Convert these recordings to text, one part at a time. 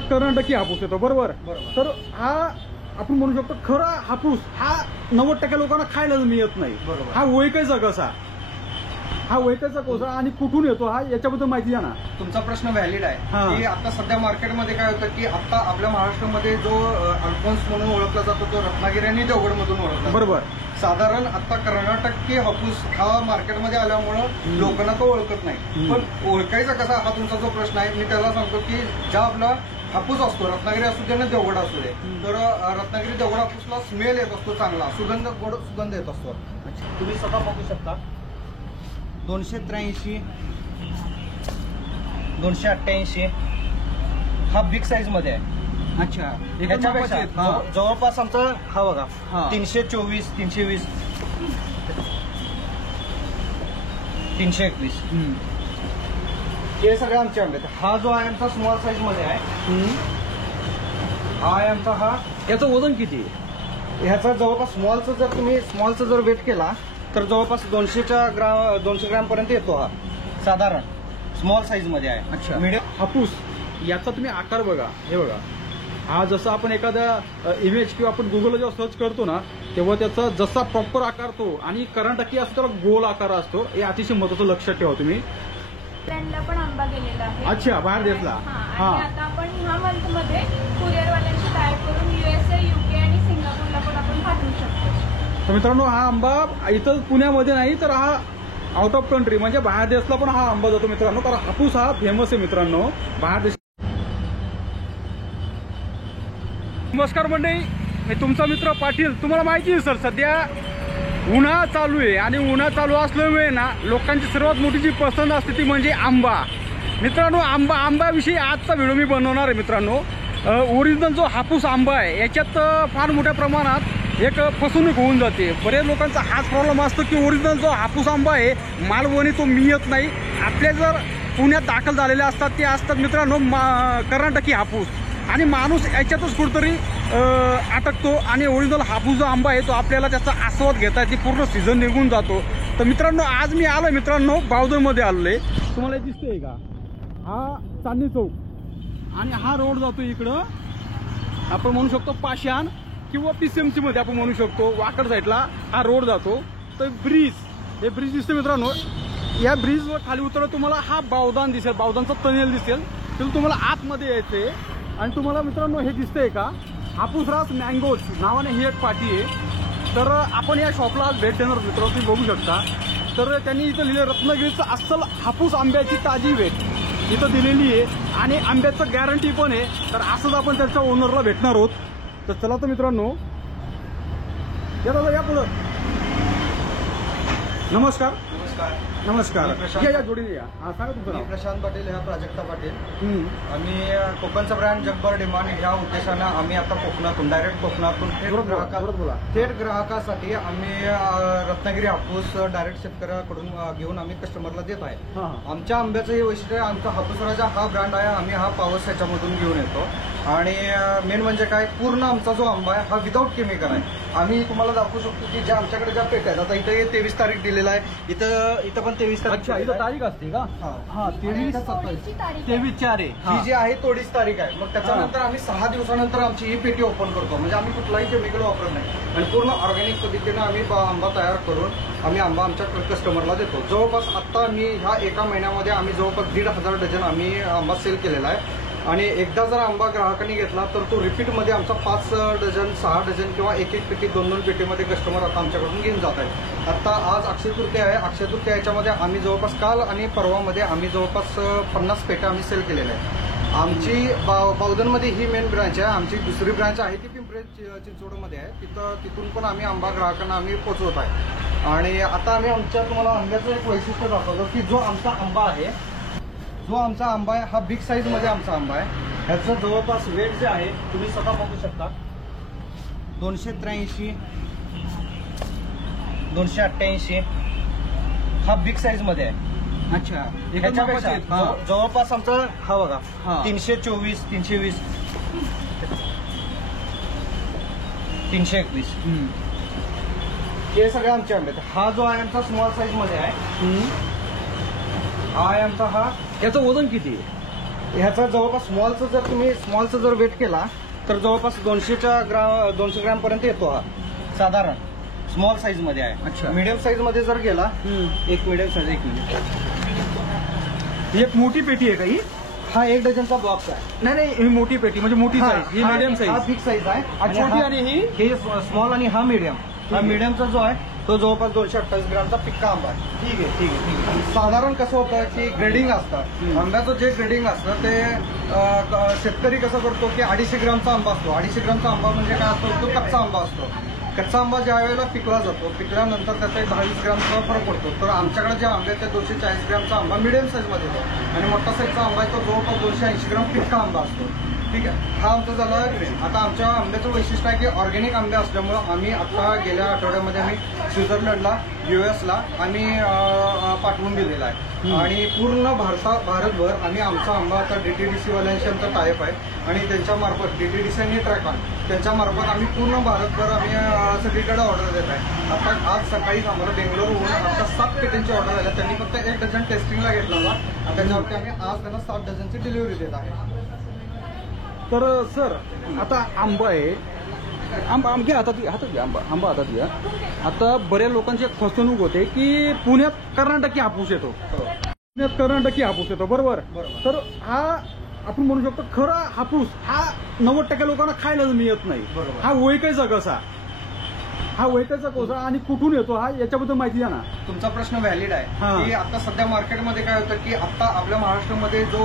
कर्नाटकी हापूस येतो बरोबर. तर हा आपण म्हणू शकतो खरा हापूस हा 90% लोकांना खायला मिळत नाही. हा वैकायचा कसा, हा वैकायचा कोसा आणि कुठून येतो हा याच्याबद्दल माहिती द्या ना. तुमचा प्रश्न व्हॅलिड आहे की आता सध्या मार्केटमध्ये काय होतं की आता आपल्या महाराष्ट्रामध्ये जो अल्फोन्स म्हणून ओळखला जातो तो रत्नागिरी आणि देवगड मधून ओळखला बरोबर. साधारण आता कर्नाटकी हापूस हा मार्केटमध्ये आल्यामुळं लोकांना तो ओळखत नाही. पण ओळखायचा कसा हा तुमचा जो प्रश्न आहे मी त्याला सांगतो की ज्या आपला हापूस असतो रत्नागिरी असू दे ना देवगड असू दे तर रत्नागिरी देवगड हापूसला स्मेल येत असतो चांगला सुगंध गोड सुगंध येत असतो. तुम्ही स्वतः बघू शकता 283 288 हा बिग साईज मध्ये आहे. अच्छा. ह्याच्यापेक्षा जवळपास आमचा हा बघा 324 320 321 हे सगळे आमचे आंबे आहेत. हा जो आहे आमचा स्मॉल साईज मध्ये आहे हा आहे आमचा हा. याचं वजन किती? ह्याचा जवळपास स्मॉलचा जर वेट केला तर जवळपास 200 ग्रॅम पर्यंत येतो हा साधारण स्मॉल साईज मध्ये आहे. अच्छा. मीडियम हापूस याचा तुम्ही आकार बघा. हे बघा हा जसं आपण एखाद्या इमेज किंवा आपण गुगलला जेव्हा सर्च करतो ना तेव्हा त्याचा जसा प्रॉपर आकार तो आणि कर्नाटकी असतो त्याला गोल आकार असतो. हे अतिशय महत्वाचं लक्षात ठेवा तुम्ही. त्यांना पण आंबा गेलेला आहे. अच्छा बाहेर देशला. हा आता आपण ह्या मंथ मध्ये कुरिअरवाल्यांशी टाय करून USA UK आणि सिंगापूरला पण आपण पाठवू शकतो. तर मित्रांनो हा आंबा इथं पुण्यामध्ये नाही तर हा आउट ऑफ कंट्री म्हणजे बाहेर देशला पण हा आंबा जातो मित्रांनो. कारण हापूस हा फेमस आहे मित्रांनो बाहेर देश. नमस्कार मंडळी, मी तुमचा मित्र पाटील. तुम्हाला माहिती आहे सर सध्या उन्हाळा चालू आहे आणि उन्हाळा चालू असल्यामुळे ना लोकांची सर्वात मोठी जी पसंत असते ती म्हणजे आंबा. मित्रांनो आंब्याविषयी आजचा व्हिडिओ मी बनवणार आहे मित्रांनो. ओरिजिनल जो हापूस आंबा आहे याच्यात फार मोठ्या प्रमाणात एक फसवणूक होऊन जाते. बरेच लोकांचा हाच प्रॉब्लेम असतो की ओरिजिनल जो हापूस आंबा आहे मालवणी तो मिळत नाही. आपल्या जर पुण्यात दाखल झालेले असतात ते असतात मित्रांनो कर्नाटकी हापूस आणि माणूस याच्यातच कुठेतरी अटकतो आणि ओरिजिनल हापूस जो आंबा आहे तो आपल्याला त्याचा आस्वाद घेता येते. पूर्ण सीझन निघून जातो. तर मित्रांनो आज मी आलो मित्रांनो बावधनमध्ये आलो आहे. तुम्हाला दिसतंय का हा चांदणी चौक आणि हा रोड जातो इकडं आपण म्हणू शकतो पाषाण किंवा PCMC मध्ये आपण म्हणू शकतो वाकड साईडला हा रोड जातो. तर हे ब्रिज दिसते मित्रांनो. या ब्रिजवर खाली उतरलं तुम्हाला हा बावधान दिसेल, बावधानचा टनेल दिसेल. तर तुम्हाला आतमध्ये यायचंय आणि तुम्हाला मित्रांनो हे दिसतंय का हापूसराज मँगोज नावाने ही एक पाटी आहे. तर आपण या शॉपला आज भेट देणार मित्रांनो तुम्ही बघू शकता. तर त्यांनी इथं लिहिलं रत्नागिरीचं अस्सल हापूस आंब्याची ताजी वेट इथं दिलेली आहे आणि आंब्याचं गॅरंटी पण आहे. तर असंच आपण त्याच्या ओनरला भेटणार आहोत. तर चला तर मित्रांनो या दादा या पुढं. नमस्कार. नमस्कार या जोडीने या. हा सांगा तुमचं नाव. प्रशांत पाटील ह्या प्राजक्ता पाटील. आम्ही कोकणचा ब्रँड जगभर डिमांड ह्या उद्देशानं आम्ही आता कोकणातून डायरेक्ट कोकणातून थेट ग्राहकासाठी आम्ही रत्नागिरी हापूस डायरेक्ट शेतकऱ्याकडून घेऊन आम्ही कस्टमरला देत आहे. आमच्या आंब्याचं हे वैशिष्ट्य आहे आमचा हापूस राजा हा ब्रँड आहे. आम्ही हा पावस ह्याच्यामधून घेऊन येतो आणि मेन म्हणजे काय पूर्ण आमचा जो आंबा आहे हा विदाऊट केमिकल आहे. आम्ही तुम्हाला दाखवू शकतो की ज्या आमच्याकडे ज्या पेट्या आहेत आता इथे 23 तारीख दिलेला आहे. इथं पण 23 तारीख. अच्छा इथं तारीख असते का? हा 23 4 ही जी आहे तोडीच तारीख आहे. मग त्याच्यानंतर आम्ही 6 दिवसानंतर आमची ही पेटी ओपन करतो. म्हणजे आम्ही कुठलाही केमिकल वापरत नाही आणि पूर्ण ऑर्गॅनिक पद्धतीने आम्ही आंबा तयार करून आम्ही आंबा आमच्या कस्टमरला देतो. जवळपास आता मी ह्या एका महिन्यामध्ये आम्ही जवळपास 1,500 डझन आम्ही आंबा सेल केलेला आहे. आणि एकदा जर आंबा ग्राहकांनी घेतला तर तो रिपीटमध्ये आमचा 5 डझन 6 डझन किंवा एक पेटी 2 पेटीमध्ये कस्टमर आता आमच्याकडून घेऊन जात आहेत. आता आज अक्षय तृतीया आहे. अक्षय तृतीया याच्यामध्ये आम्ही जवळपास काल आणि परवामध्ये आम्ही जवळपास 50 पेट्या आम्ही सेल केलेल्या आहेत. आमची बावधनमध्ये ही मेन ब्रांच आहे. आमची दुसरी ब्रांच आहे ती पिंपरी चिंचवडमध्ये आहे. तिथून पण आम्ही आंबा ग्राहकांना आम्ही पोचवत आहे. आणि आता आम्ही तुम्हाला आंब्याचं एक वैशिष्ट्य दाखवतो की जो आमचा आंबा आहे हा बिग साईज मध्ये आमचा आंबा आहे. ह्याचं जवळपास वेट जे आहे तुम्ही स्वतः बघू शकता 283 288 हा बिग साईज मध्ये आहे. अच्छा ह्याच्यापेक्षा जवळपास आमचा हा बघा 324 320 321 हे सगळे आमचे आंबे आहेत. हा जो आहे आमचा स्मॉल साईज मध्ये आहे. हा आहे आमचा हा. याचं वजन किती? ह्याचा जवळपास स्मॉलचं जर वेट केला तर जवळपास 200 ग्रॅम पर्यंत येतो हा साधारण स्मॉल साईज मध्ये आहे. अच्छा. मीडियम साईज मध्ये जर गेला एक मीडियम साईज एक मिनिट ही एक मोठी पेटी आहे का ही? हा 1 डझनचा बॉक्स आहे. नाही ही मोठी पेटी म्हणजे मोठी साईज, ही मीडियम हा साईज. बिग साईज आहे छोटी आणि ही स्मॉल आणि हा मीडियम. हा मीडियमचा जो आहे तो जवळपास 228 ग्रॅमचा पिक्का आंबा आहे. ठीक आहे. साधारण कसं होतं की ग्रेडिंग असतं आंब्याचं, जे ग्रेडिंग असतं ते शेतकरी कसं करतो की 250 ग्रॅमचा आंबा असतो. 250 ग्रॅमचा आंबा म्हणजे काय असतो, तो कच्चा आंबा असतो. कच्चा आंबा ज्या वेळेला पिकला जातो, पिकल्यानंतर त्याचा 22 ग्रॅमचा फरक पडतो. तर आमच्याकडे जे आंबे ते 240 ग्रॅमचा आंबा मिडियम साईजमध्ये येतो आणि मोठा साईजचा आंबा आहे तो जवळपास 280 ग्रॅम पिक्का आंबा असतो. ठीक आहे. हा आमचा झाला ग्रेन. आता आमच्या आंब्याचं वैशिष्ट्य आहे की ऑर्गॅनिक आंबे असल्यामुळं आम्ही आता गेल्या आठवड्यामध्ये आम्ही स्वित्झर्लंडला, US ला आम्ही पाठवून दिलेला आहे आणि पूर्ण भारतभर आम्ही आमचा आंबा आता DTDC वाल्यांशी आमचा टायप आहे आणि त्यांच्या मार्फत DTDC आणि ट्रॅकॉन त्यांच्या मार्फत आम्ही पूर्ण भारतभर आम्ही सगळीकडे ऑर्डर देत आहे. आता आज सकाळी आम्हाला बेंगलोरहून आता 7 पेटींची ऑर्डर आल्या. त्यांनी फक्त 1 डझन टेस्टिंगला घेतला होता आणि त्याच्यावरती आम्ही आज त्यांना 7 डझनची डिलिव्हरी देत आहे. तर सर आता आंबा आहे, आंबा हातात घ्या, आंबा हातात घ्या. आता बऱ्याच लोकांची एक फसवणूक होते की पुण्यात कर्नाटकी हापूस येतो, पुण्यात कर्नाटकी हापूस येतो, बरोबर. तर हा आपण म्हणू शकतो खरा हापूस हा 90% लोकांना खायला मिळत नाही. हा ओळखायचा कसा, हा ओळखायचा कसा आणि कुठून येतो हा, याच्याबद्दल माहिती द्या ना. तुमचा प्रश्न व्हॅलिड आहे की आता सध्या मार्केटमध्ये काय होतं की आता आपल्या महाराष्ट्रामध्ये जो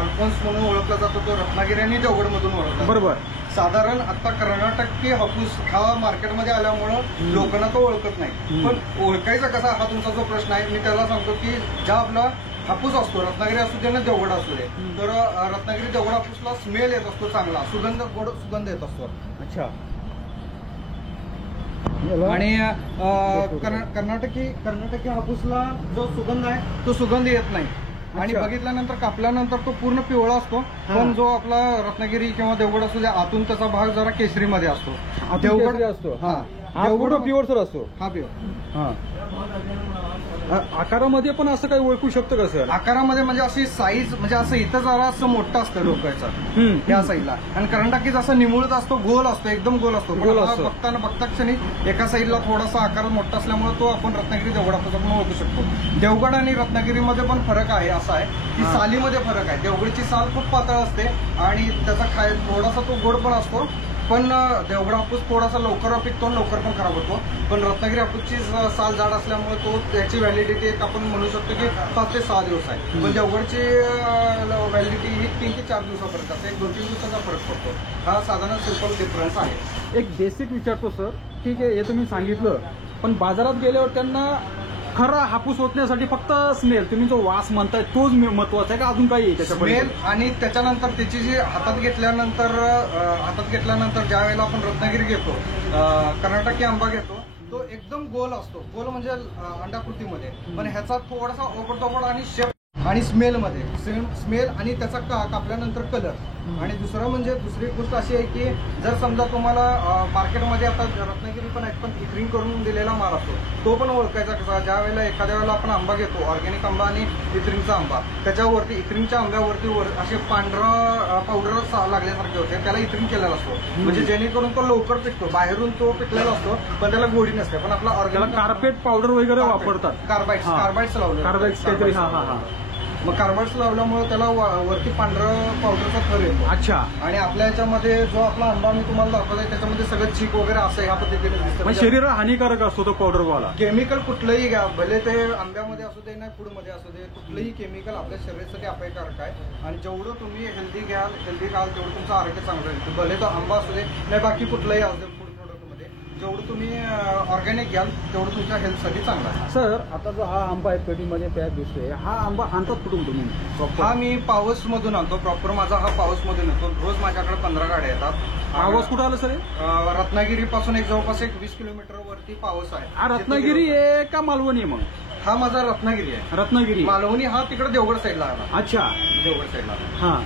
अल्फोन्स म्हणून ओळखला जातो तो रत्नागिरी आणि देवगडमधून ओळखला, बरोबर. साधारण आता कर्नाटकी हापूस हा मार्केटमध्ये आल्यामुळं लोकांना तो ओळखत नाही. पण ओळखायचा कसा हा तुमचा जो प्रश्न आहे, मी त्याला सांगतो की ज्या आपला हापूस असतो, रत्नागिरी असू दे ना देवगड असू दे, तर रत्नागिरी देवगड हापूसला स्मेल येत असतो चांगला, गोड सुगंध येत असतो. अच्छा. आणि कर्नाटकी हापूसला जो सुगंध आहे तो सुगंध येत नाही आणि बघितल्यानंतर कापल्यानंतर तो पूर्ण पिवळा असतो. पण जो आपला रत्नागिरी किंवा देवगड असू द्या आतून त्याचा भाग जरा केशरीमध्ये असतो. देवगड असतो, देवगड प्युअर असतो. हा प्युअर. आकारामध्ये पण असं काही ओळखू शकतं का सर? आकारामध्ये म्हणजे अशी साईज म्हणजे असं इथं जरा असं मोठं असतं डोक्याचं या साईडला आणि कर्नाटकीच असं निमुळत असतो, गोल असतो, एकदम गोल असतो. बघता क्षणी एका साईडला थोडासा आकार मोठा असल्यामुळे तो आपण रत्नागिरी देवगड आपण ओळखू शकतो. देवगड आणि रत्नागिरीमध्ये पण फरक आहे, असा आहे की सालीमध्ये फरक आहे. देवगडची साल खूप पातळ असते आणि त्याचा थोडासा तो गोड पण असतो. पण देवगड हापूस थोडासा लवकर पिकतो, लवकर पण खराब होतो. पण रत्नागिरी हापूसची साल जाड असल्यामुळे तो त्याची व्हॅलिडिटी आपण म्हणू शकतो की 5 ते 6 दिवस आहे. पण देवगडची व्हॅलिडिटी ही 3 ते 4 दिवसापर्यंत असते. 1-2-3 दिवसाचा फरक पडतो. हा साधारण सिंपल डिफरन्स आहे. एक बेसिक विचारतो सर, ठीक आहे हे तुम्ही सांगितलं, पण बाजारात गेल्यावर त्यांना खरा हापूस ओतण्यासाठी फक्त स्मेल, तुम्ही जो वास म्हणताय तोच महत्वाचा आहे का अजून काही त्याच्यामध्ये? स्मेल आणि त्याच्यानंतर त्याची जी हातात घेतल्यानंतर ज्या वेळेला आपण रत्नागिरी घेतो, कर्नाटकी आंबा घेतो, तो एकदम गोल असतो. गोल म्हणजे अंडाकृतीमध्ये, पण ह्याचा थोडासा ओबडधोबड आणि शेप आणि स्मेलमध्ये स्मेल आणि त्याचा कापल्यानंतर कलर. आणि दुसरी गोष्ट अशी आहे की जर समजा तुम्हाला मार्केटमध्ये आता रत्नागिरी पण आहेत पण इथरिंग करून दिलेला माल असतो, तो पण ओळखायचा कसा. ज्या वेळेला एखाद्या वेळेला आपण आंबा घेतो, ऑर्गॅनिक आंबा आणि इथरिंगचा आंबा, त्याच्यावरती इथरिंगच्या आंब्यावरती असे पांढरा पावडर लागल्यासारखे होते, त्याला इथरिंग केलेला असतो म्हणजे जेणेकरून तो लवकर पिकतो. बाहेरून तो पिकलेला असतो पण त्याला गोडी नसते. पण आपला ऑर्गॅनिक कार्पेट पावडर वगैरे वापरतात, कार्बाइड्स लावले, मग कार्बाइड्स लावल्यामुळे त्याला वरती पांढरं पावडरचा थर येतो. अच्छा. आणि आपल्या याच्यामध्ये जो आपला आंबा मी तुम्हाला दाखवलाय त्याच्यामध्ये सगळं चीक वगैरे असं ह्या पद्धतीने दिसतं. शरीराला हानिकारक असतो तो पावडरवाला. केमिकल कुठलंही घ्या, भले ते आंब्यामध्ये असू दे नाही फूडमध्ये असू दे, कुठलंही केमिकल आपल्या शरीरासाठी अपायकारक आहे. आणि जेवढं तुम्ही हेल्दी खाल तेवढं तुमचं आरोग्य चांगलं राहील. भले तो आंबा असू दे नाही बाकी कुठलंही असू दे, फूड प्रोडक्टमध्ये जेवढं तुम्ही ऑर्गॅनिक घ्याल तेवढं तुमच्या हेल्थसाठी चांगलं आहे. सर आता जो हा आंबा आहे पेटीमध्ये पॅक दिसतोय, हा आंबा आणतात कुठून तुम्ही? हा मी पावस मधून आणतो. प्रॉपर माझा हा पावस मधून येतो. रोज माझ्याकडे 15 गाड्या येतात. पावस कुठं आलं सर? रत्नागिरी पासून जवळपास 20 किलोमीटर वरती पावस आहे. हा रत्नागिरी आहे का मालवणी आहे? मग हा माझा रत्नागिरी आहे. रत्नागिरी. मालवणी हा तिकडे देवगड साईडला आला. अच्छा, देवगड साईडला. हा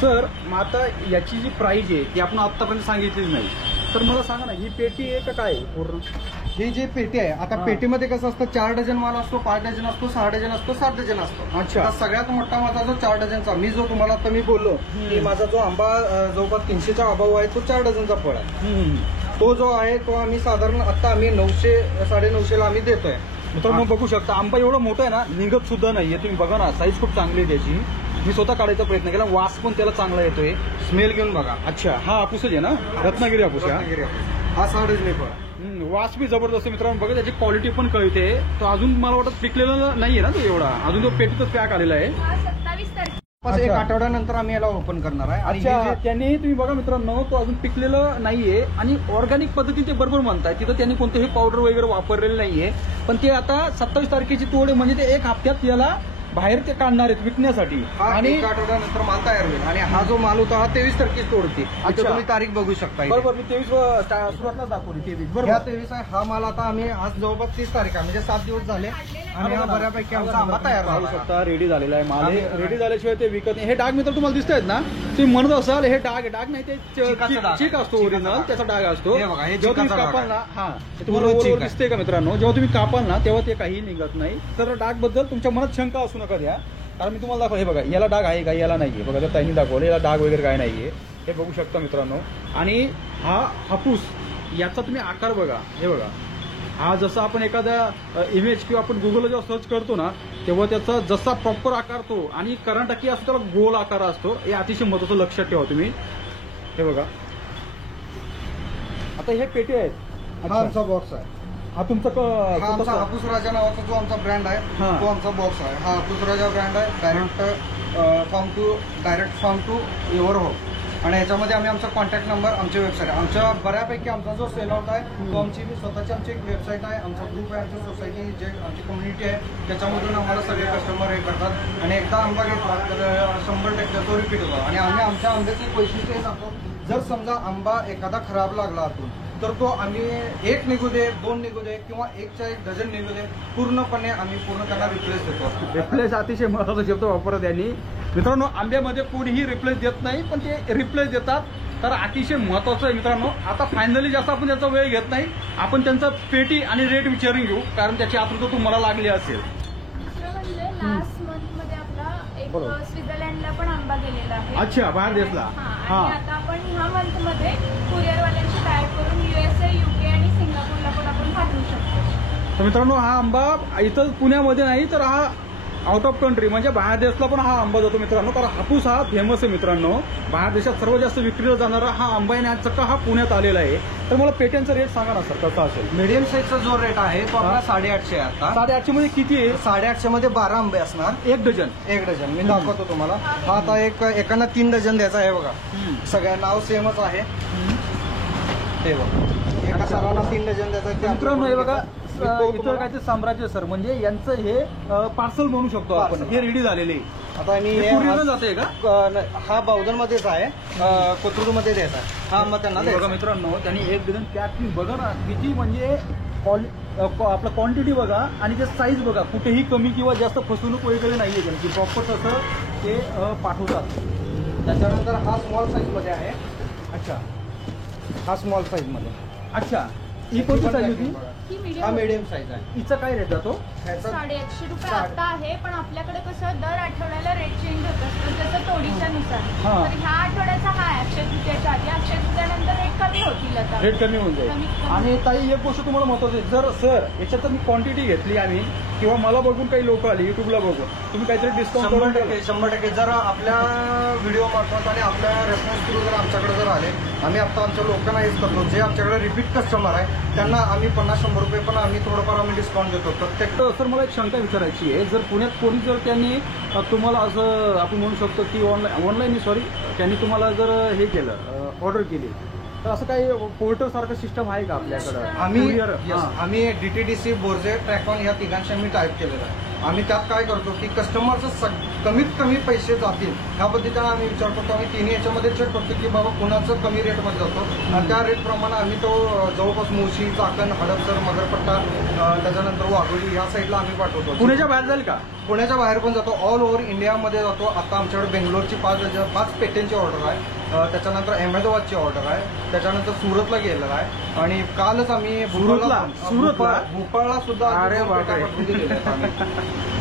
सर, मग आता याची जी प्राइस आहे ती आपण आतापर्यंत सांगितलीच नाही, तर मला सांगा ना ही पेटी आहे का काय पूर्ण? ही जी पेटी आहे आता हा. पेटीमध्ये कसं असतं 4 डझन माल असतो, 5 डझन असतो, 6 डझन असतो, 7 डझन असतो. अच्छा. आता सगळ्यात मोठा माझा जो 4 डझनचा मी जो तुम्हाला आता मी बोललो की माझा जो आंबा जवळपास 300च्या अभाव आहे तो 4 डझनचा फळ आहे. तो जो आहे तो आम्ही साधारण आता आम्ही 900 950 ला आम्ही देतोय. मित्रांनो बघू शकता आंबा एवढा मोठा आहे ना, निघत सुद्धा नाहीये. तुम्ही बघा ना, साईज खूप चांगली आहे त्याची. मी स्वतः काढायचा प्रयत्न केला, वास पण त्याला चांगला येतोय. स्मेल घेऊन बघा. अच्छा, हा हापूसच आहे ना, रत्नागिरी हापूस आहे हा? रत्नागिरी हापूस. हा 6 डझन फळ. वास बी जबरदस्त आहे मित्रांनो. बघा त्याची क्वालिटी पण कळते. तो अजून मला वाटत पिकलेला नाहीये ना तो एवढा, अजून तो पेटीतच पॅक आलेला आहे. हा 27 तारखेला बस एक अच्छा. आठवड्यानंतर आम्ही याला ओपन करणार आहे. आणि अच्छा, हे जे- त्यांनी तुम्ही बघा मित्रांनो, तो अजून पिकलेलं नाहीये आणि ऑर्गॅनिक पद्धतीने ते बरोबर म्हणताय. तिथं त्यांनी कोणतेही पावडर वगैरे वापरलेलं नाहीये. पण ते आता 27 तारखेची तोड आहे, म्हणजे ते 1 हप्त्यात याला बाहेर ते काढणार आहेत विकण्यासाठी. हा आणि एक आठवड्यानंतर माल तयार होईल. आणि हा जो माल होता हा 23 तारखेची तोड होती. अच्छा. इथं तुम्ही तारीख बघू शकता इथे. बरोबर, मी 23 सुरुवातला दाखवली 23 ह्या बरोबर. 23 आहे. हा माल आता आम्ही आज जवळपास 30 तारीख आहे, म्हणजे 7 दिवस झाले आणि हा बऱ्यापैकी आमचा आंबा तयार पाहू झाला आहे. शकता, रेडी झालेला आहे माल. आम्ही- रेडी झाल्याशिवाय ते विकत नाही. हे डाग मित्र तुम्हाला दिसत आहेत ना, तुम्ही म्हणत असाल हे डाग नाही, ते चिकाचा डाग. चीक असतो चिकाचा ओरिजिनल, डाग. त्याचा डाग असतो. हे बघा, हे जेव्हा तुम्ही चिकाचा डाग कापाल ना, आहे. हा ते तुम्हाला पूर्ण चीक वर आहे. दिसते का मित्रांनो, जेव्हा तुम्ही कापाल ना तेव्हा ते काही निघत नाही. तर डाग बद्दल तुमच्या मनात शंका असू नका द्या, कारण मी तुम्हाला दाखव. हे बघा, याला डाग आहे का, याला नाहीये. बघा त्या ताईंनी दाखवलं, याला डाग वगैरे काय नाहीये. हे बघू शकता मित्रांनो. आणि हा हापूस, याचा तुम्ही आकार बघा. हे बघा, हा जसा आपण एखादा इमेज किंवा आपण गुगलला जेव्हा सर्च करतो ना, तेव्हा त्याचा जसा प्रॉपर आकार तो आणि करंटकी असतो त्याला गोल आकार असतो. हे अतिशय महत्वाचं लक्षात ठेवा तुम्ही. हे बघा, आता हे पेटी आहेत. हा आमचा बॉक्स आहे. हा तुमचा हा आमचा हापूस राजा नावाचा जो आमचा ब्रँड आहे हा. तो आमचा बॉक्स आहे. हा हापूस राजा ब्रँड आहे. Direct farm to your home. आणि याच्यामध्ये आम्ही आमचा कॉन्टॅक्ट नंबर, आमची वेबसाईट आहे. आमच्या बऱ्यापैकी आमचा जो सेल आउट आहे तो आमची स्वतःची आमची एक वेबसाईट आहे, आमचा ग्रुप आहे, आमची सोसायटी जे आमची कम्युनिटी आहे त्याच्यामधून आम्हाला सगळे कस्टमर हे करतात. आणि एकदा आंबा घेतला तर 100% तो रिपीट होतो. आणि आम्ही आमच्या आंब्याचे वैशिष्ट्य हे सांगतो, जर समजा आंबा एखादा खराब लागला आतून तर तो आम्ही 1 निघू दे, 2 निघू दे किंवा 1च्या 1 डझन निघू दे, पूर्णपणे आम्ही पूर्ण त्यांना रिप्लेस देतो. रिप्लेस अतिशय महत्वाचा शब्द वापरत यांनी. मित्रांनो, आंब्यामध्ये कोणीही रिप्लेस देत नाही, पण ते रिप्लेस देतात. तर अतिशय महत्वाचं आहे मित्रांनो. आता फायनली जास्त आपण त्याचा वेळ घेत नाही, आपण त्यांचा पेटी आणि रेट विचारून घेऊ, कारण त्याची आतुरता तुम्हाला लागली असेल. दुसरं म्हणजे लास्ट मंथ मध्ये आपला एक बरोबर. स्वित्झर्लंडला पण आंबा गेलेला आहे. अच्छा, बाहेर देशला. हा, हा. आणि आता आपण ह्या मंथ मध्ये कुरिअरवाल्यांशी टायप करून USA, UK आणि सिंगापूरला पण आपण पाठवू शकतो. तर मित्रांनो, हा आंबा इथं पुण्यामध्ये नाही तर हा आउट ऑफ कंट्री म्हणजे बाहेर देशाला पण हा आंबा जातो मित्रांनो. कारण हापूस हा फेमस आहे मित्रांनो. बाहेर देशात सर्वात जास्त विक्रीला जाणारा हा आंबा आहे आणि आज हा पुण्यात आलेला आहे. तर मला पेट्यांचा रेट सांगा ना सर, कसा असेल? मीडियम साईजचा जो रेट आहे तो आपला 850 आहे आता. 850 मध्ये किती आहे? 850 मध्ये 12 आंबे असणार. 1 डझन. 1 डझन मी दाखवतो तुम्हाला. हा आता एकांना 3 डझन द्यायचा आहे बघा. सगळ्या नाव सेमच आहे. ते बघा, एका सरांना 3 डझन द्यायचा आहे. मित्रांनो, हे बघा, तो इथं तुम्हाला- काय ते साम्राज्य सर, म्हणजे यांचं हे पार्सल म्हणू शकतो आपण. Parcel. हे रेडी झालेले. आता मी हे कुरिअरला जाते का? हा बावधन मध्येच आहे. कोथरूड मध्ये द्यायचा आहे. हा आंबा त्यांना बघा द्यायचा. मित्रांनो, त्यांनी 1 डझन पॅक बघा ना, किती म्हणजे आपलं क्वांटिटी बघा आणि ते साईज बघा. कुठेही कमी किंवा जास्त फसवणूक वगैरे नाहीये त्यांची. प्रॉपर तसं ते पाठवतात. त्याच्यानंतर हा स्मॉल साईज मध्ये आहे. अच्छा हा स्मॉल साईज मध्ये. अच्छा, ही कोणती साईज होती? ही हा मीडियम मीडियम साईज आहे. हिचा काय रेट जातो? ह्याचा 850 रुपये साडे- आता आहे, पण आपल्याकडे कसं दर आठवड्याला रेट चेंज होत असतो जसं तोडीच्या नुसार. हा. तर ह्या आठवड्याचा हा आहे अक्षय तृतीयाच्या आधी. अक्षय तृतीयानंतर रेट कमी होतील आता. रेट कमी होऊन जाईल. कमी. आणि ताई, एक गोष्ट तुम्हाला महत्वाची आहे, जर सर याच्यात तर मी क्वांटिटी घेतली आम्ही किंवा मला बघून काही लोक आले युट्यूबला बघून, तुम्ही काहीतरी डिस्काउंट करून द्याल? 100% जर आपल्या व्हिडिओ मार्फत आणि आपल्या रेस्पॉन्स थ्रू जर आमच्याकडे जर आले, आम्ही आता आमच्या लोकांना हेच करतो, जे आमच्याकडे रिपीट कस्टमर आहे त्यांना आम्ही 50-100 रुपये पण आम्ही थोडंफार आम्ही डिस्काउंट देतो प्रत्येक. तर सर, मला एक शंका विचारायची आहे. जर पुण्यात कोणी जर त्यांनी तुम्हाला असं आपण म्हणू शकतो की ऑनलाईन त्यांनी तुम्हाला जर हे केलं, ऑर्डर केली, तर असं काही पोर्टर सारखं सिस्टम आहे का आपल्याकडं? आम्ही Courier? yes, हां. आम्ही DTDC, बोर्जे, ट्रॅकॉन या तिघांशी आम्ही टाईप केलेलं आहे. आम्ही त्यात काय करतो की कस्टमरचं कमीत कमी पैसे जातील ह्या पद्धतीने आम्ही विचार करतो. आम्ही तिन्ही याच्यामध्ये चेक करतो की बाबा कुणाचं कमी रेटमध्ये जातो आणि त्या रेटप्रमाणे आम्ही तो जवळपास मुळशी, चाकण, हडपसर, मगरपट्टा, त्याच्यानंतर वाघोली या साईडला आम्ही पाठवतो. पुण्याच्या बाहेर जाईल का? पुण्याच्या बाहेर पण जातो, ऑल ओव्हर इंडियामध्ये जातो. आता आमच्याकडे बेंगलोरची 5 पेट्यांची ऑर्डर आहे, त्याच्यानंतर अहमदाबादची ऑर्डर आहे, त्याच्यानंतर सुरतला गेलेला आहे आणि कालच आम्ही भोपाळला सुद्धा अरे बापरे. दिलेले आहेत आम्ही.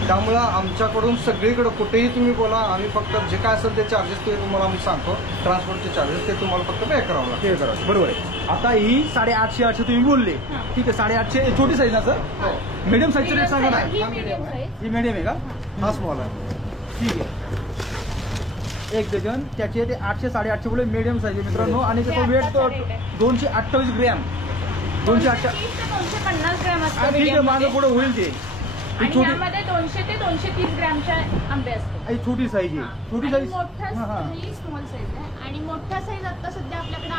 त्यामुळं आमच्याकडून सगळीकडे कुठेही तुम्ही बोला, आम्ही फक्त जे काय असेल ते चार्जेस ते तुम्हाला आम्ही सांगतो. ट्रान्सपोर्टचे चार्जेस ते तुम्हाला फक्त पे करावं लागतं. ते करा, बरोबर आहे. आता ही 850 तुम्ही बोलले, ठीक आहे. 850 छोटी साईज ना सर? मीडियम साईजचे रेट सांगा ना. ही medium size. ही मीडियम आहे का? हा स्मॉल आहे. ठीक आहे. एक डझन त्याचे ते 800 850 बोले मीडियम साईज आहे मित्रांनो. आणि त्याचा वेट तो 228 ग्रॅम. 228. 230 ते 250 ग्रॅम असतं ठीक आहे, medium मागे मध्ये. पुढे होईल ते. ही आणि छोटी यामध्ये 200 ते 230 ग्रॅमच्या आंबे असतात. ही छोटी साईज आहे. छोटी आणि साईज मोठा ही स्मॉल साईज आहे आणि मोठा साईज आता सध्या आपल्याकडे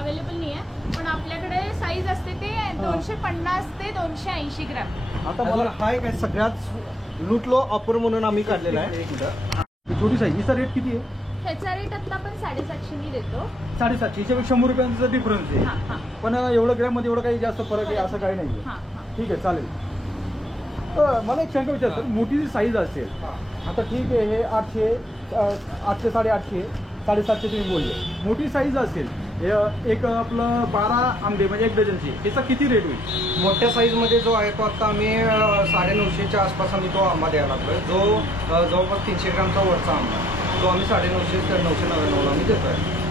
अवेलेबल नाही आहे, पण आपल्याकडे साईज असते ते 250 ते 280 ग्रॅम. आता मला मला हा एक आहे सगळ्यात लूटलो ऑफर म्हणून आम्ही काढलेला आहे. एक मिनिट. ही छोटी साईज हिचा रेट किती आहे? ह्याचा रेट आता आपण 750 देतो. 750. याच्यापेक्षा 100 रुपयांचा डिफरन्स आहे. हा हा पण एवढं ग्रॅम मध्ये एवढं काही जास्त फरक आहे असं काही नाही. हा हा. ठीक आहे, चालेल. मला एक शंका विचारतो, मोठी जी साईज असेल, आता ठीक आहे, हे 800 850 750 तुम्ही बोलले. मोठी साईज असेल, एक आपलं 12 आंबे म्हणजे 1 डझनची, त्याचा किती रेट होईल? मोठ्या साईजमध्ये जो आहे तो आता आम्ही 950च्या आसपास आम्ही तो आंबा द्यायला लागलोय. जो जवळपास 300 ग्रामचा वरचा आंबा तो आम्ही 950 ते 999 आम्ही देतोय.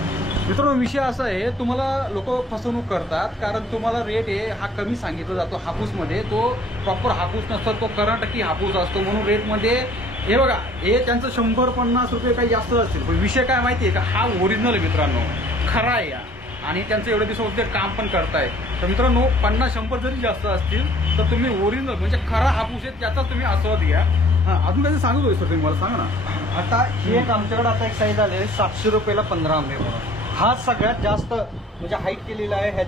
मित्रांनो, विषय असा आहे, तुम्हाला लोक फसवणूक करतात कारण तुम्हाला रेट आहे हा कमी सांगितला जातो हापूसमध्ये. तो प्रॉपर हापूस नसतो, तो कर्नाटकी हापूस असतो, म्हणून रेटमध्ये हे बघा, हे त्यांचं 100-50 रुपये काही जास्त असतील. पण विषय काय माहिती आहे का, हा ओरिजिनल आहे मित्रांनो, खरा आहे या. आणि त्यांचं एवढे दिवस ते काम पण करताय. तर मित्रांनो, 50-100 जरी जास्त असतील तर तुम्ही ओरिजिनल म्हणजे खरा हापूस आहे त्याचाच तुम्ही आस्वाद घ्या. हां, अजून काही सांगत होते सर तुम्ही, मला सांगा ना. आता ही एक आमच्याकडे आता एक साईज आली आहे 700 रुपयाला 15 आंबे म्हणून. हा सगळ्यात जास्त म्हणजे हाईट केलेला आहे.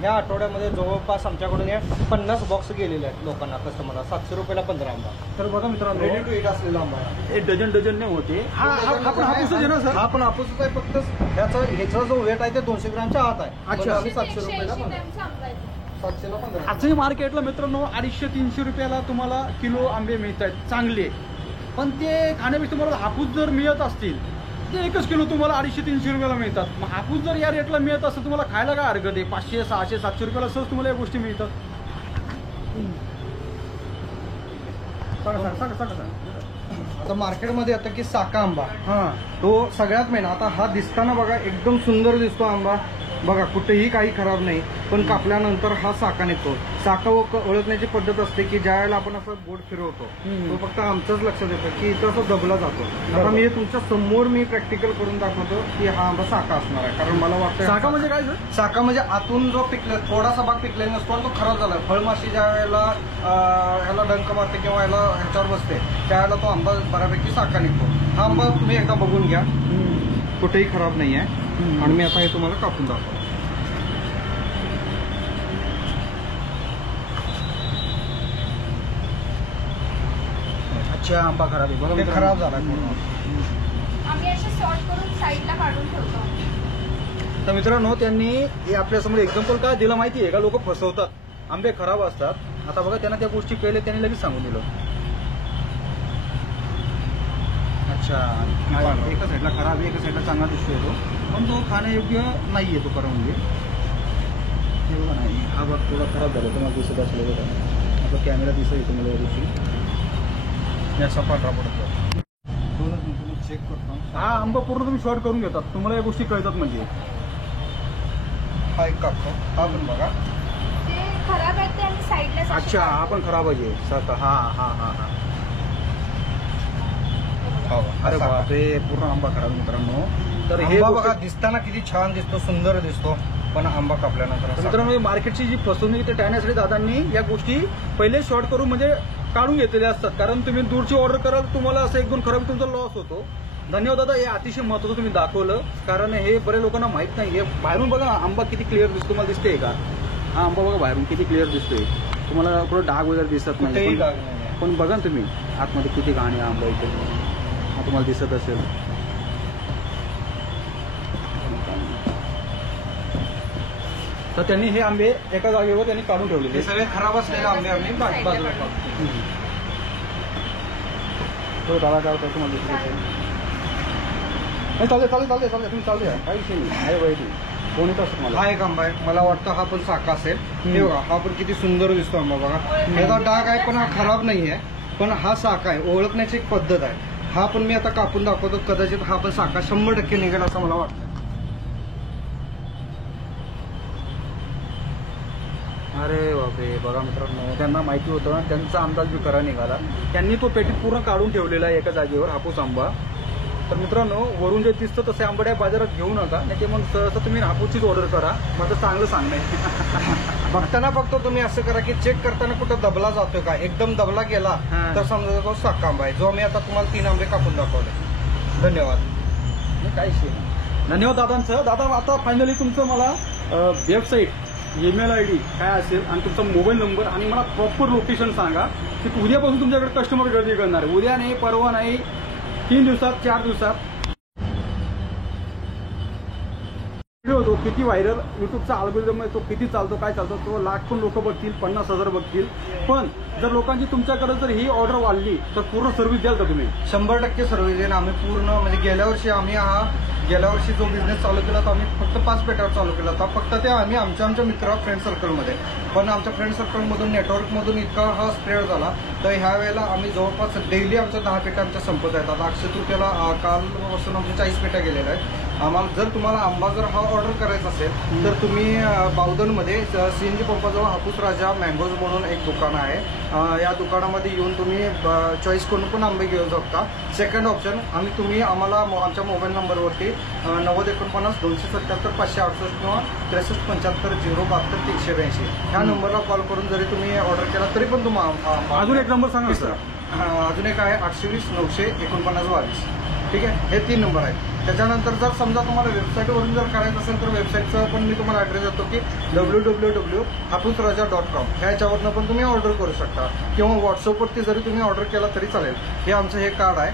ह्या आठवड्यामध्ये जवळपास आमच्याकडून या 50 बॉक्स गेलेले आहेत लोकांना, कस्टमरला. 700 रुपयाला 15 आंबा. तर बघा मित्रांनो, रेडी टू ईट असलेला आंबा आहे. एक डझन नाही होते. हा पण हापूसच आहे ना सर? हा पण हापूसच आहे, फक्त ह्याचा जो वेट आहे ते 200 ग्रामच्या आत आहे. अच्छा. पण आम्ही 700 रुपयाला 180 15. ग्रॅमचा आंबा आहे. 700ला 15. आजही मार्केटला मित्रांनो 250-300 रुपयाला तुम्हाला किलो आंबे मिळत आहेत चांगले. पण ते खाण्यापेक्षा तुम्हाला हापूस जर मिळत असतील ते 1 किलो तुम्हाला 250-300 रुपयाला मिळतात. मग हापूस जर या रेटला मिळत असेल तुम्हाला खायला काय हरकत आहे? 500, 600, 700 रुपयाला सहज तुम्हाला या गोष्टी मिळतात. सांगा. आता मार्केटमध्ये आता की साका आंबा हां, तो सगळ्यात मेन. आता हा दिसताना बघा एकदम सुंदर दिसतो आंबा, बघा कुठेही काही खराब नाही, पण कापल्यानंतर हा साका निघतो. साका ओळखण्याची पद्धत असते की ज्या वेळेला आपण असं बोट फिरवतो तो फक्त आमचंच लक्षात येतं की इथं असं दबला जातो. आता मी तुमच्या समोर मी प्रॅक्टिकल करून दाखवतो की हा आंबा साका असणार आहे, कारण मला वाटतं साका म्हणजे काय सर? साका म्हणजे आतून जो पिकले थोडासा भाग पिकलेला नसतो आणि तो खराब झाला. फळमाशी ज्या वेळेला ह्याला डंक मारते किंवा ह्याच्यावर बसते त्यावेळेला तो आंबा बऱ्यापैकी साका निघतो. हा आंबा तुम्ही एकदा बघून घ्या, कुठेही खराब नाही आहे. आणि मी आता हे तुम्हाला कापून दाखवतो. अच्छा, आंबा खराब आहे. बघा हे मित्रांनो. खराब झाला. आम्ही असे सॉर्ट करून साईडला काढून ठेवतो. तर मित्रांनो, त्यांनी हे आपल्यासमोर एक्झाम्पल काय दिलं माहिती आहे का? लोक फसवतात, आंबे खराब असतात. आता बघा, त्यांना त्या गोष्टी कळले, त्यांनी लगेच सांगून दिलं. अच्छा, एका साईडला खराब आहे, एका साईडला चांगला दिसतोय तो, पण तो खाण्यायोग्य नाही आहे तो खरं म्हणजे. हे बघा नाही, हा भाग थोडा खराब झाला तुम्हाला दिसत असलं बघा. आपला कॅमेरा दिसत तुम्हाला या दिवशी असा पांढरा पडतो. दोनच मिनिटं चेक करतो. हा आंबा पूर्ण तुम्ही शॉर्ट करून घेतात, तुम्हाला या गोष्टी कळतात म्हणजे. हा एक कापतो, हा पण बघा. ते खराब आहेत ते आम्ही साईडला. अच्छा, हा पण खराब आहे सारखा. हा हा हा हा अरे बापरे, पूर्ण आंबा खराब मित्रांनो. तर हे आंबा बघा दिसताना किती छान दिसतो, सुंदर दिसतो, पण आंबा कापल्यानंतर मित्रांनो, मार्केटची जी फसवणूक ते टाळण्यासाठी दादांनी या गोष्टी पहिले शॉर्ट करून म्हणजे काढून घेतलेल्या असतात. कारण तुम्ही दूरची ऑर्डर कराल, तुम्हाला असं 1-2 खराब तुमचा लॉस होतो. धन्यवाद दादा, हे अतिशय महत्त्वाचं तुम्ही दाखवलं, कारण हे बऱ्याच लोकांना माहित नाही. हे बाहेरून बघा आंबा किती क्लिअर दिसतो, तुम्हाला दिसते का? हा आंबा बघा बाहेरून किती क्लिअर दिसतोय, तुम्हाला थोडं डाग वगैरे दिसत नाही. पण बघा ना तुम्ही आतमध्ये किती घाण आहे आंबा इथे. हा तुम्हाला दिसत असेल. तर त्यांनी हे आंबे एका जागेवर त्यांनी काढून ठेवलेले. हे सगळे खराब असलेले आंबे आम्ही बाजूला काढतो. तो दादा काय होता तुम्हाला दिसत असेल. नाही चालते तुम्ही चालते काही विषय नाही आहे वैदी कोण येत असतं मला. हा एक आंबा आहे, मला वाटतं हा पण साखा असेल. हे बघा हा पण किती सुंदर दिसतो आंबा बघा. याचा डाग आहे पण हा खराब नाही आहे, पण हा साखा आहे. ओळखण्याची एक पद्धत आहे. हा पण मी आता कापून दाखवतो, कदाचित हा पण साखा 100% निघेल असं मला वाटतं. अरे बापरे बघा मित्रांनो, त्यांना माहिती होतं ना, त्यांचा अंदाज बी खरा निघाला. त्यांनी तो पेटीत पूर्ण काढून ठेवलेला आहे एका जागेवर हापूस आंबा. तर मित्रांनो, वरून जे दिसतं तसे आंबड्या बाजारात घेऊ नका, नाही ते मग सहसा तुम्ही हापूसचीच ऑर्डर करा. माझं चांगलं सांगणं आहे. बघताना फक्त तुम्ही असं करा की चेक करताना कुठं दबला जातोय का. एकदम दबला गेला तर समजा तो साखा आंबा आहे, जो मी आता तुम्हाला 3 आंबे कापून दाखवले. धन्यवाद. काय विषय. धन्यवाद दादांचं. दादा आता फायनली तुमचं मला वेबसाईट, ईमेल ID काय असेल आणि तुमचा मोबाईल नंबर आणि मला प्रॉपर लोकेशन सांगा की उद्यापासून तुमच्याकडे कस्टमर गर्दी करणार आहे. उद्या नाही, परवा नाही, 3 दिवसात, 4 दिवसात. व्हिडिओ तो किती व्हायरल, युट्यूबचा अल्गोरिदम आहे तो किती चालतो, काय चालतो, तो लाख पण लोक बघतील, 50,000 बघतील. पण जर लोकांची तुमच्याकडे जर ही ऑर्डर वाढली तर पूर्ण सर्व्हिस द्याल का तुम्ही? 100% सर्व्हिस देईन आम्ही पूर्ण. म्हणजे गेल्या वर्षी जो बिझनेस चालू केला होता आम्ही फक्त 5 पेट्यावर चालू केला होता. फक्त ते आम्ही आमच्या मित्र फ्रेंड सर्कलमध्ये, पण आमच्या फ्रेंड सर्कलमधून नेटवर्कमधून इतका हा स्प्रेड झाला. तर ह्या वेळेला आम्ही जवळपास डेली आमच्या 10 पेट्या आमच्या संपत आहेत. आता अक्षय तृतीयेला कालपासून आमच्या 40 पेट्या गेलेल्या आहेत. आम्हाला जर तुम्हाला आंबा जर हा ऑर्डर करायचा असेल तर तुम्ही बावधनमध्ये CNG पंपाजवळ हापूस राजा मँगोज म्हणून एक दुकान आहे. या दुकानामध्ये येऊन तुम्ही चॉईस करून पण आंबे घेऊ शकता. सेकंड ऑप्शन, तुम्ही आम्हाला आमच्या मोबाईल नंबरवरती 9049 277 568 किंवा 6375 072 382 ह्या नंबरला कॉल करून जरी तुम्ही ऑर्डर केला तरी पण तुम्हाला. अजून एक नंबर सांगा सर. अजून एक आहे 820 900 49 22. ठीक आहे, हे 3 नंबर आहेत. त्याच्यानंतर जर समजा तुम्हाला वेबसाईटवरून जर करायचं असेल तर वेबसाईटचं पण मी तुम्हाला ॲड्रेस देतो की www.hapusraja.com ह्याच्यावरनं पण तुम्ही ऑर्डर करू शकता किंवा व्हॉट्सअपवरती जरी तुम्ही ऑर्डर केला तरी चालेल. हे आमचं हे कार्ड आहे.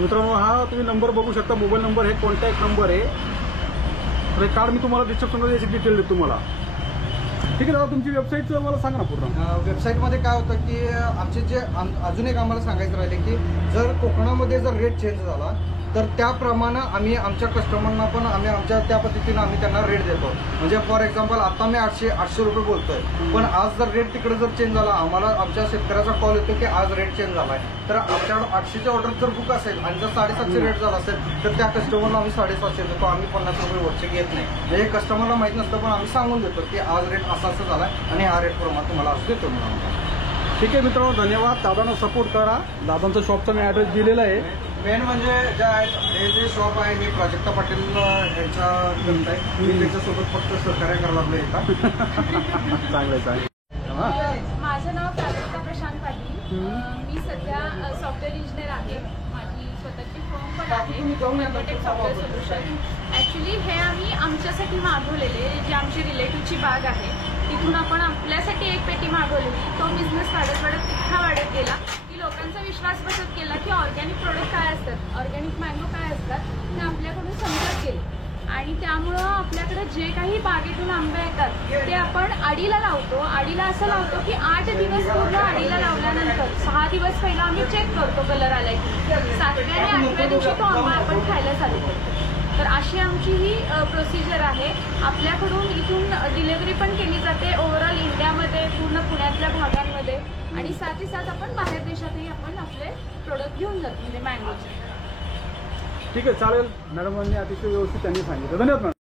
मित्रांनो, हा तुम्ही नंबर बघू शकता, मोबाईल नंबर, हे कॉन्टॅक्ट नंबर आहे. तर हे कार्ड मी तुम्हाला डिस्क्रिप्शनमध्ये याची डिटेल देतो तुम्हाला. ठीक आहे दादा, तुमची वेबसाईटचं मला सांगा ना पूर्ण. वेबसाईटमध्ये काय होतं की आमचे जे अजून एक आम्हाला सांगायचं राहिले की जर कोकणामध्ये जर रेट चेंज झाला तर त्याप्रमाणे आम्ही आमच्या कस्टमरना पण आम्ही आमच्या त्या पद्धतीनं आम्ही त्यांना रेट देतो. म्हणजे फॉर एक्झाम्पल आता मी 800 रुपये बोलतोय, पण आज जर रेट तिकडे जर चेंज झाला, आम्हाला आमच्या शेतकऱ्याचा कॉल येतो की आज रेट चेंज झालाय, तर आमच्याकडे 800ची ऑर्डर जर बुक असेल आणि जर 750 रेट झाला असेल तर त्या कस्टमरला आम्ही 750 देतो. आम्ही 50 रुपये वरचे घेत नाही. म्हणजे कस्टमरला माहित नसतं, पण आम्ही सांगून देतो की आज रेट असा झालाय आणि हा रेट प्रमाणे तुम्हाला असं देतो म्हणून. ठीक आहे मित्रांनो, धन्यवाद. दादांना सपोर्ट करा. दादांचा शॉपचा मी ॲड्रेस दिलेला आहे. मेन म्हणजे जे आहे हे जे शॉप आहे हे प्राजक्ता पाटील यांच्या ग्रंथ आहे. मी त्याच्यासोबत फक्त सहकार्य करायला लागलो येतात. चांगलं. माझं नाव प्राजक्ता प्रशांत पाटील. मी सध्या सॉफ्टवेअर इंजिनियर आहे. माझी स्वतःची फर्म पण आहे, मेमोटेक सॉफ्टवेअर सोल्युशन. ॲक्च्युली हे आम्ही आमच्यासाठी मागवलेले, जे आमची रिलेटिव्हची बाग आहे तिथून आपण आपल्यासाठी एक पेटी मागवलेली. तो बिझनेस वाढत इतका वाढत गेला की लोकांचा विश्वास बसत गेला की ऑर्गॅनिक प्रोडक्ट काय असतात, ऑर्गॅनिक मँगो काय असतात ते आपल्याकडून समजत गेले. आणि त्यामुळं आपल्याकडे जे काही बागेतून आंबे येतात ते आपण आडीला लावतो. आडीला असं लावतो की 8 दिवस पूर्ण आडीला लावल्यानंतर 6 दिवस पहिला आम्ही चेक करतो कलर आलाय की 7व्या आणि 8व्या दिवशी तो आंबा आपण खायला चालू करतो. तर अशी आमची ही प्रोसिजर आहे. आपल्याकडून इथून डिलिव्हरी पण केली जाते ओव्हरऑल इंडियामध्ये, पूर्ण पुण्यातल्या भागांमध्ये, आणि साथ ही साथ आपण बाहेर देशातही आपण आपले प्रोडक्ट घेऊन जातो, म्हणजे मँगोचे. ठीक आहे, चालेल. मॅडमांनी अतिशय व्यवस्थित त्यांनी सांगितलं. धन्यवाद मॅडम.